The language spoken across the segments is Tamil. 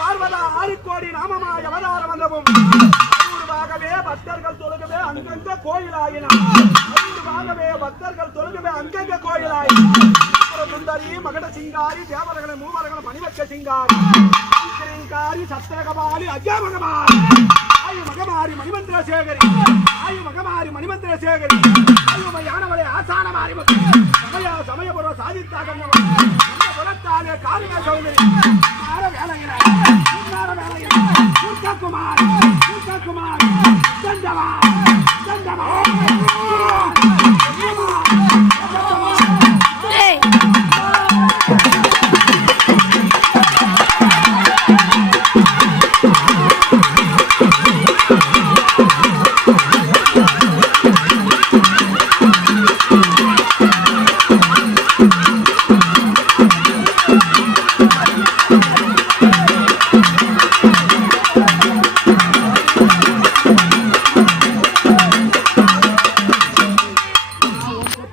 பார்வதா ஆறு கோடி நாமமா அவதார வந்த பக்தர்கள் தொழுக அங்கங்க கோயிலாயினார் அருள்வாகவே பக்தர்கள் தொழுகவே அங்கங்க கோயிலாயினார் சுந்தரி மகட சிங்காரி தேவரகளை மூவரகளை மணிவக்க சிங்காரி. சிங்காரி சத்திரகபாலி அஜாமகமாரி ஆயு மகமாரி மணிமந்திர சேகரி ஆயு மகமாரி மணிமந்திர சேகரி ஆயு யானவளை ஆசான மாறி சமய சமயபுரம் சாதித்தாக புறத்தாலே காரிக சௌந்தரி. நார வேலையில. நார வேலையில. குமார் குமார் தண்டவா தண்டவா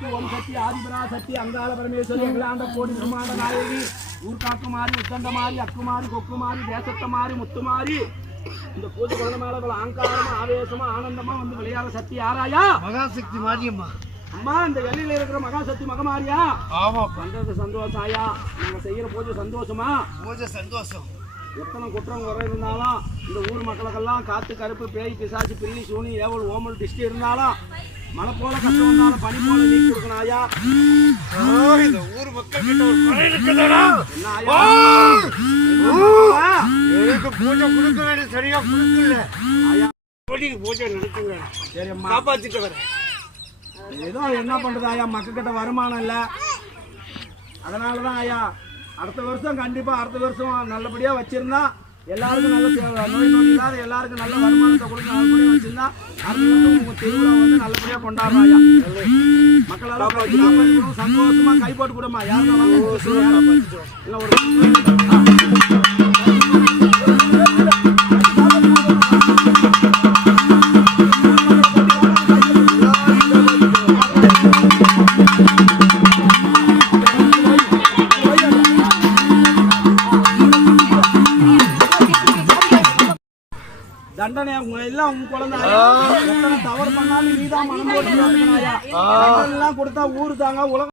சக்தி ஓம் சக்தி ஆதிபரா சக்தி அங்காள பரமேஸ்வரி அகிலாண்ட கோடி பிரம்மாண்ட நாயகி ஊர்காக்குமாரி உத்தண்டமாரி அக்குமாரி கொக்குமாரி தேசத்தமாரி முத்துமாரி. இந்த பூஜை குழந்தை மேல ஆங்காரமா ஆவேசமா ஆனந்தமா வந்து விளையாட சக்தி யாராயா? மகாசக்தி மாரியம்மா. அம்மா இந்த வெளியில இருக்கிற மகாசக்தி மகமாரியா? ஆமாப்பா பண்றது சந்தோஷம் ஆயா நாங்க செய்யற பூஜை சந்தோஷமா? பூஜை சந்தோஷம். எத்தனை குற்றம் குறை இருந்தாலும் இந்த ஊர் மக்களுக்கெல்லாம் காத்து கருப்பு பேய் பிசாசு பில்லி சூனி ஏவல் ஓமல் டிஸ்டி இருந்தாலும் மழை போல கஷ்டம் வந்தாலும் பனி போல நீக்கி கொடுக்கணும் ஐயா இந்த ஊர் மக்கள் கிட்ட ஒரு குறை இருக்குதுடா. எனக்கு பூஜை கொடுக்க வேண்டிய சரியா கொடுக்கல. ஐயா கோடிக்கு பூஜை நடக்குங்க சரி அம்மா காப்பாத்திட்டு வரேன் ஏதோ என்ன பண்றது ஐயா மக்கள்கிட்ட வருமானம் இல்லை. அதனால தான் ஐயா அடுத்த வருஷம் கண்டிப்பா அடுத்த வருஷம் நல்லபடியா வச்சிருந்தா எல்லாருக்கும் நல்ல நோய் நொடி இல்லாத எல்லாருக்கும் நல்ல வருமானத்தை கொடுத்து நல்லபடியா வச்சிருந்தா அடுத்த வருஷம் உங்க திருவிழா ஐயா மக்களெல்லாம் காப்பாத்திக்கணும், சந்தோஷமா கை போட்டு கொடுமா யாரும் இல்லை ஒரு தண்டனை எல்லாம் குழந்தை. எத்தனை தவறு பண்ணாலும் நீதான் மனம் எல்லாம் கொடுத்தா ஊரு தாங்க உலகம்